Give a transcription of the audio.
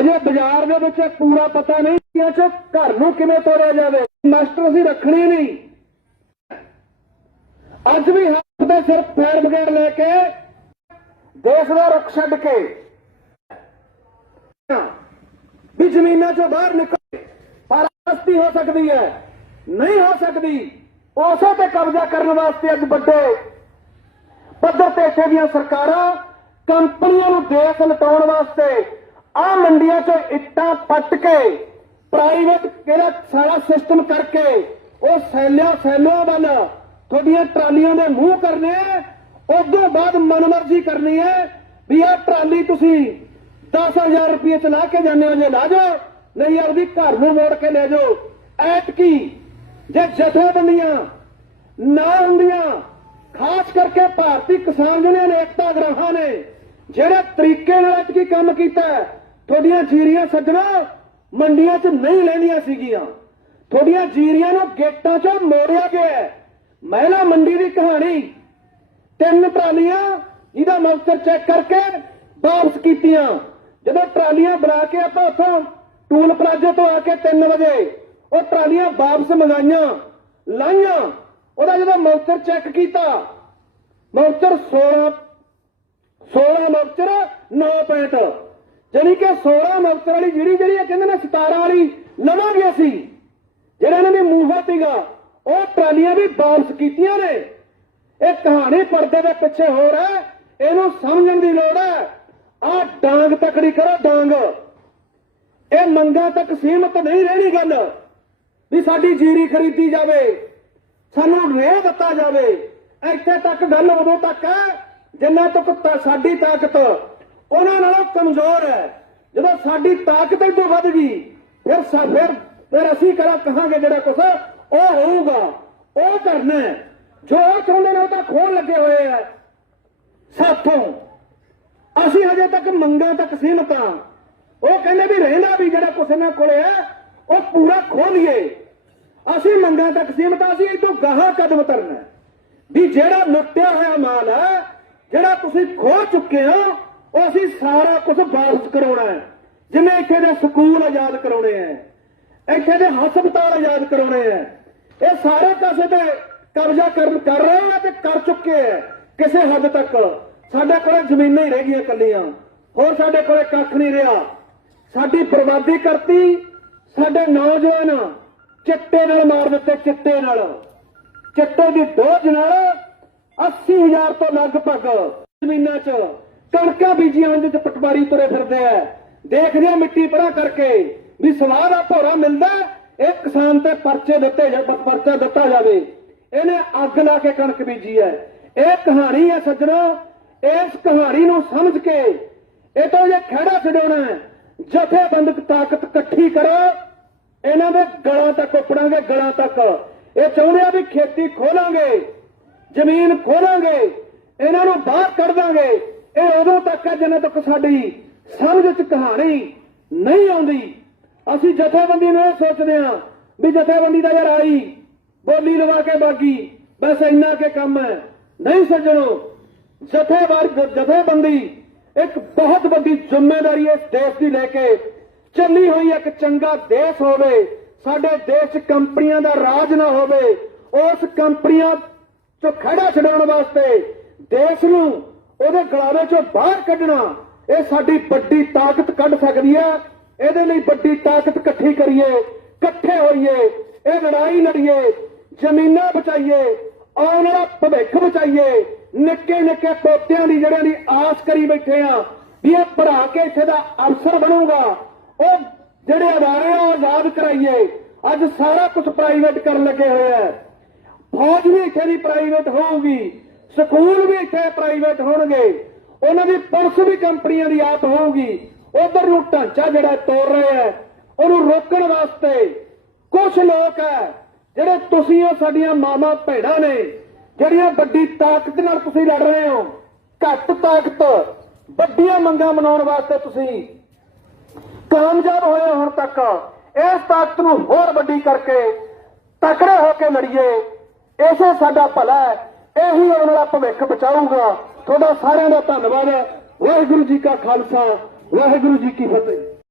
ਅਜੇ ਬਾਜ਼ਾਰ ਦੇ ਵਿੱਚ ਪੂਰਾ ਪਤਾ ਨਹੀਂ ਕਿ 'ਚ ਘਰ ਨੂੰ ਕਿਵੇਂ ਤੋੜਿਆ ਜਾਵੇ। ਮਾਸਟਰ ਅਸੀਂ ਰੱਖਣੀ ਨਹੀਂ। ਅੱਜ ਵੀ ਹੱਥ ਦੇ ਸਿਰ ਫੈਰ ਬਗੈਰ ਲੈ ਕੇ ਦੇਸ਼ ਦਾ ਰੁੱਖ ਛੱਡ ਕੇ ਵੀ ਜ਼ਮੀਨਾਂ ਚੋਂ ਬਾਹਰ ਨਿਕਲ। ਪਰਸਤੀ ਹੋ ਸਕਦੀ ਹੈ। ਨਹੀਂ ਹੋ ਸਕਦੀ। ਉਸੇ ਤੇ ਕਬਜ਼ਾ ਕਰਨ ਵਾਸਤੇ ਅੱਜ ਵੱਡੇ ਪੱਧਰ ਤੇ ਇੱਥੇ ਦੀਆਂ ਸਰਕਾਰਾਂ ਕੰਪਨੀਆਂ ਨੂੰ ਦੇਸ਼ ਲਟਾਉਣ ਵਾਸਤੇ ਆ ਮੰਡੀਆਂ ਚ ਇੱਟਾਂ ਪੱਟ ਕੇ ਪ੍ਰਾਈਵੇਟ ਕਿਹੜਾ ਸਾਰਾ ਸਿਸਟਮ ਕਰਕੇ ਉਹ ਸੈਲਿਆ ਸੈਲਿਆਂ ਵੱਲ ਤੁਹਾਡੀਆਂ ਟਰਾਲੀਆਂ ਦੇ ਮੂੰਹ ਕਰਨੇ ਉਦੋਂ ਬਾਅਦ ਮਨਮਰਜ਼ੀ ਕਰਨੀ ਹੈ ਵੀ ਇਹ ਟਰਾਲੀ ਤੁਸੀਂ 10000 ਰੁਪਏ ਚ ਲਾ ਕੇ ਜਾਂਦੇ ਹੋ, ਜੇ ਲਾ ਜਾਓ, ਨਹੀਂ ਆਪਦੀ ਘਰ ਨੂੰ ਮੋੜ ਕੇ ਲੈ ਜਾਓ। ਐਤਕੀ ਜੇ ਜਥੇਬੰਦੀਆਂ ਨਾ ਹੁੰਦੀਆਂ, ਖਾਸ ਕਰਕੇ ਭਾਰਤੀ ਕਿਸਾਨ ਯੂਨੀਅਨ ਏਕਤਾ ਗ੍ਰਹਾਂ ਨੇ, ਜਿਹੜੇ ਤਰੀਕੇ ਨਾਲ ਐਤਕੀ ਕੰਮ ਕੀਤਾ ਤੁਹਾਡੀਆਂ ਜੀਰੀਆਂ ਸੱਜਣਾ ਮੰਡੀਆਂ 'ਚ ਨਹੀਂ ਲੈਣੀਆਂ ਸੀਗੀਆਂ। ਤੁਹਾਡੀਆਂ ਜੀਰੀਆਂ ਨੂੰ ਗੇਟਾਂ 'ਚੋਂ ਮੋੜਿਆ ਗਿਆ ਮਹਿਲਾ ਮੰਡੀ ਦੀ ਕਹਾਣੀ। ਤਿੰਨ ਟਰਾਲੀਆਂ ਜਿਹਦਾ ਮੌਕਰ ਚੈੱਕ ਕਰਕੇ ਵਾਪਸ ਕੀਤੀਆਂ। ਜਦੋਂ ਟਰਾਲੀਆਂ ਬਣਾ ਕੇ ਆਪਾਂ ਉੱਥੋਂ ਟੂਲ ਪਲਾਜ਼ੇ ਤੋਂ ਆ ਕੇ 3 ਵਜੇ ਉਹ ਟਰਾਲੀਆਂ ਵਾਪਸ ਮੰਗਾਈਆਂ, ਲਾਈਆਂ। ਉਹਦਾ ਜਦੋਂ ਮੌਕਰ ਚੈੱਕ ਕੀਤਾ ਮੌਕਰ 16 16 ਮੌਕਰ 9.5 ਜਾਣੀ ਕਿ 16 ਮੌਕਰ ਵਾਲੀ ਜਿਹੜੀ ਜਿਹੜੀ ਇਹ ਕਹਿੰਦੇ ਨੇ 17 ਵਾਲੀ ਲਵਾਂਗੇ ਅਸੀਂ। ਜਿਹੜਾ ਇਹਨਾਂ ਨੇ ਮੂੰਹਾਂ ਤੀਗਾ ਉਹ ਟਰਾਲੀਆਂ ਵੀ ਵਾਪਸ ਕੀਤੀਆਂ ਨੇ। ਇਹ ਕਹਾਣੀ ਪਰਦੇ ਦੇ ਪਿੱਛੇ ਹੋ ਹੈ, ਇਹਨੂੰ ਸਮਝਣ ਦੀ ਲੋੜ ਹੈ। ਆ ਡਾਂਗ ਤਕੜੀ ਕਰੋ ਡਾਂਗ। ਇਹ ਮੰਗਾਂ ਤੱਕ ਸੀਮਤ ਨਹੀਂ ਰਹਿਣੀ ਗੱਲ ਵੀ ਸਾਡੀ ਜੀਰੀ ਖਰੀਦੀ ਜਾਵੇ ਸਾਨੂੰ ਰੇਹ ਦਿੱਤਾ ਜਾਵੇ। ਇੱਥੇ ਤੱਕ ਗੱਲ ਉਦੋਂ ਤੱਕ ਹੈ ਜਿੰਨਾ ਤੱਕ ਸਾਡੀ ਤਾਕਤ ਉਹਨਾਂ ਨਾਲੋਂ ਕਮਜ਼ੋਰ ਹੈ। ਜਦੋਂ ਸਾਡੀ ਤਾਕਤ ਇਦੋਂ ਵੱਧ ਗਈ ਫਿਰ ਫਿਰ ਫਿਰ ਅਸੀਂ ਕਰਾਂ ਕਹਾਂਗੇ ਜਿਹੜਾ ਕੁਛ ਉਹ ਹੋਊਗਾ ਉਹ ਕਰਨਾ ਜੋ ਚਾਹੁੰਦੇ ਨੇ ਉਹ ਤਾਂ ਖੋਣ ਲੱਗੇ ਹੋਏ ਆ ਸਾਥੋਂ ਅਸੀਂ ਹਜੇ ਤੱਕ ਮੰਗਾਂ ਤੱਕ ਸੀਮਤ ਹਾਂ। ਉਹ ਕਹਿੰਦੇ ਵੀ ਰਹਿਣਾ ਵੀ ਜਿਹੜਾ ਕੁਛ ਇਹਨਾਂ ਕੋਲੇ ਹੈ ਉਹ ਪੂਰਾ ਖੋ ਲਈਏ। ਅਸੀਂ ਮੰਗਾਂ ਤੱਕ ਸੀਮਤ ਹਾਂ, ਅਸੀਂ ਇਹ ਤੋਂ ਗਾਹਾਂ ਕਦਮ ਕਰਨਾ ਵੀ ਜਿਹੜਾ ਲੁੱਟਿਆ ਹੋਇਆ ਮਾਲ ਹੈ ਜਿਹੜਾ ਤੁਸੀਂ ਖੋ ਚੁੱਕੇ ਹੋ ਉਹ ਅਸੀਂ ਸਾਰਾ ਕੁਝ ਵਾਪਸ ਕਰਾਉਣਾ ਹੈ। ਜਿਵੇਂ ਇੱਥੇ ਦੇ ਸਕੂਲ ਆਜ਼ਾਦ ਕਰਾਉਣੇ ਹੈ, ਇੱਥੇ ਦੇ ਹਸਪਤਾਲ ਆਜ਼ਾਦ ਕਰਾਉਣੇ ਹੈ। ਇਹ ਸਾਰੇ ਪਾਸੇ ਤੇ ਕਬਜ਼ਾ ਕਰ ਕਰ ਰਹੇ ਆ ਤੇ ਕਰ ਚੁੱਕੇ ਹੈ, ਕਿਸੇ ਹੱਦ ਤੱਕ। ਸਾਡੇ ਕੋਲੇ ਜ਼ਮੀਨਾਂ ਹੀ ਰਹਿ ਗਈਆਂ ਕੱਲੀਆਂ ਹੋਰ ਸਾਡੇ ਕੋਲੇ ਕੱਖ ਨਹੀਂ ਰਿਹਾ। ਸਾਡੀ ਬਰਬਾਦੀ ਕਰਤੀ, ਸਾਡੇ ਨੌਜਵਾਨ ਚਿੱਟੇ ਨਾਲ ਮਾਰ ਦਿੱਤੇ, ਚਿੱਟੇ ਨਾਲ। ਚਿੱਟੇ ਦੀ ਡੋਜ਼ ਨਾਲ 80000 ਤੋਂ ਲਗਭਗ ਜ਼ਮੀਨਾਂ 'ਚ ਕਣਕਾਂ ਬੀਜੀਆਂ ਉਹਦੇ 'ਚ ਪਟਵਾਰੀ ਤੁਰੇ ਫਿਰਦੇ ਆ। ਦੇਖਦੇ ਆ ਮਿੱਟੀ ਪਰਾਂ ਕਰਕੇ ਵੀ ਸਵਾਦ ਆ ਭੋਰਾ ਮਿਲਦਾ ਇਹ ਕਿਸਾਨ ਤੇ ਪਰਚੇ ਦਿੱਤੇ ਜਾ ਪਰਚਾ ਦਿੱਤਾ ਜਾਵੇ। ਇਹਨੇ ਅੱਗ ਲਾ ਕੇ ਕਣਕ ਬੀਜੀ ਹੈ। ਇਹ ਕਹਾਣੀ ਹੈ ਸੱਜਣੋ, ਇਸ ਕਹਾਣੀ ਨੂੰ ਸਮਝ ਕੇ ਇਹ ਤੋਂ ਜੇ ਖੜਾ ਛਡਾਉਣਾ ਹੈ। ਜਥੇਬੰਦਕ ਤਾਕਤ ਇਕੱਠੀ ਕਰੋ। ਇਹਨਾਂ ਦੇ ਗਲਾਂ ਤੱਕ ਉਪੜਾਂਗੇ, ਗਲਾਂ ਤੱਕ। ਇਹ ਚਾਹੁੰਦੇ ਆ ਵੀ ਖੇਤੀ ਖੋਲਾਂਗੇ, ਜ਼ਮੀਨ ਖੋਲਾਂਗੇ, ਇਹਨਾਂ ਨੂੰ ਬਾਹਰ ਕੱਢ ਦਾਂਗੇ। ਇਹ ਉਦੋਂ ਤੱਕ ਹੈ ਜਦੋਂ ਤੱਕ ਸਾਡੀ ਸਮਝ ਚ ਕਹਾਣੀ ਨਹੀਂ ਆਉਂਦੀ। ਅਸੀਂ ਜਥੇਬੰਦੀ ਨੂੰ ਇਹ ਸੋਚਦੇ ਹਾਂ ਵੀ ਜਥੇਬੰਦੀ ਦਾ ਯਾਰ ਆਈ, ਬੋਲੀ ਲਵਾ ਕੇ ਬਾਗੀ, ਬਸ ਇੰਨਾ ਕੇ ਕੰਮ ਹੈ। ਨਹੀਂ ਸੱਜਣੋ ਜਥੇਵਾਰ ਜਥੇਬੰਦੀ ਇੱਕ ਬਹੁਤ ਵੱਡੀ ਜ਼ਿੰਮੇਵਾਰੀ ਇਸ ਦੇਸ਼ ਦੀ ਲੈ ਕੇ ਚੱਲੀ ਹੋਈ ਇੱਕ ਚੰਗਾ ਦੇਸ਼ ਹੋਵੇ, ਸਾਡੇ ਦੇਸ਼ ਕੰਪਨੀਆਂ ਦਾ ਰਾਜ ਨਾ ਹੋਵੇ, ਉਸ ਕੰਪਨੀਆਂ 'ਚੋਂ ਖੜਾ ਛਡਾਉਣ ਵਾਸਤੇ ਦੇਸ਼ ਨੂੰ ਉਹਦੇ ਗਲਾਵੇ 'ਚੋਂ ਬਾਹਰ ਕੱਢਣਾ, ਇਹ ਸਾਡੀ ਵੱਡੀ ਤਾਕਤ ਕੱਢ ਸਕਦੀ ਹੈ। ਇਹਦੇ ਲਈ ਵੱਡੀ ਤਾਕਤ ਇਕੱਠੀ ਕਰੀਏ, ਇਕੱਠੇ ਹੋਈਏ, ਇਹ ਲੜਾਈ ਲੜੀਏ, ਜ਼ਮੀਨਾਂ ਬਚਾਈਏ, ਆਉਣ ਵਾਲਾ ਭਵਿੱਖ ਬਚਾਈਏ। ਨਿੱਕੇ ਨਿੱਕੇ ਪੋਤਿਆਂ ਦੀ ਜਿਹੜਿਆਂ ਦੀ ਆਸ ਕਰੀ ਬੈਠੇ ਆ, ਵੀ ਇਹ ਪੜਾ ਕੇ ਇੱਥੇ ਦਾ ਅਫਸਰ ਬਣੂਗਾ, ਉਹ ਜਿਹੜੇ ਅਦਾਰੇ ਆ, ਉਹ ਆਜ਼ਾਦ ਕਰਾਈਏ। ਅੱਜ ਸਾਰਾ ਕੁਝ ਪ੍ਰਾਈਵੇਟ ਕਰਨ ਲੱਗੇ ਹੋਏ ਆ। ਫੌਜ ਵੀ ਇੱਥੇ ਦੀ ਪ੍ਰਾਈਵੇਟ ਹੋਊਗੀ। ਸਕੂਲ ਵੀ ਇੱਥੇ ਪ੍ਰਾਈਵੇਟ ਹੋਣਗੇ। ਉਹਨਾਂ ਦੀ ਪੁਲਿਸ ਵੀ ਕੰਪਨੀਆਂ ਦੀ ਆਪ ਹੋਊਗੀ। ਉਧਰ ਨੂੰ ਢਾਂਚਾ ਜਿਹੜਾ ਤੋੜ ਰਿਹਾ ਆ, ਉਹਨੂੰ ਰੋਕਣ ਵਾਸਤੇ ਕੁਝ ਲੋਕ ਹੈ ਜਿਹੜੇ ਤੁਸੀਂ ਉਹ ਸਾਡੀਆਂ ਮਾਮਾ ਭੈਣਾਂ ਨੇ, ਜਿਹੜੀਆਂ ਵੱਡੀ ਤਾਕਤ ਨਾਲ ਤੁਸੀਂ ਲੜ ਰਹੇ ਹੋ, ਘੱਟ ਤਾਕਤ, ਵੱਡੀਆਂ ਮੰਗਾਂ ਮਨਾਉਣ ਵਾਸਤੇ ਤੁਸੀਂ ਕਾਮਯਾਬ ਹੋਏ ਹੁਣ ਤੱਕ। ਇਸ ਤਾਕਤ ਨੂੰ ਹੋਰ ਵੱਡੀ ਕਰਕੇ ਤਕੜੇ ਹੋ ਕੇ ਲੜੀਏ। ਇਸੇ ਸਾਡਾ ਭਲਾ ਹੈ। ਇਹੀ ਆਉਣ ਵਾਲਾ ਭਵਿੱਖ ਬਚਾਊਗਾ। ਤੁਹਾਡਾ ਸਾਰਿਆਂ ਦਾ ਧੰਨਵਾਦ ਹੈ। ਵਾਹਿਗੁਰੂ ਜੀ ਕਾ ਖਾਲਸਾ, ਵਾਹਿਗੁਰੂ ਜੀ ਕੀ ਫਤਿਹ।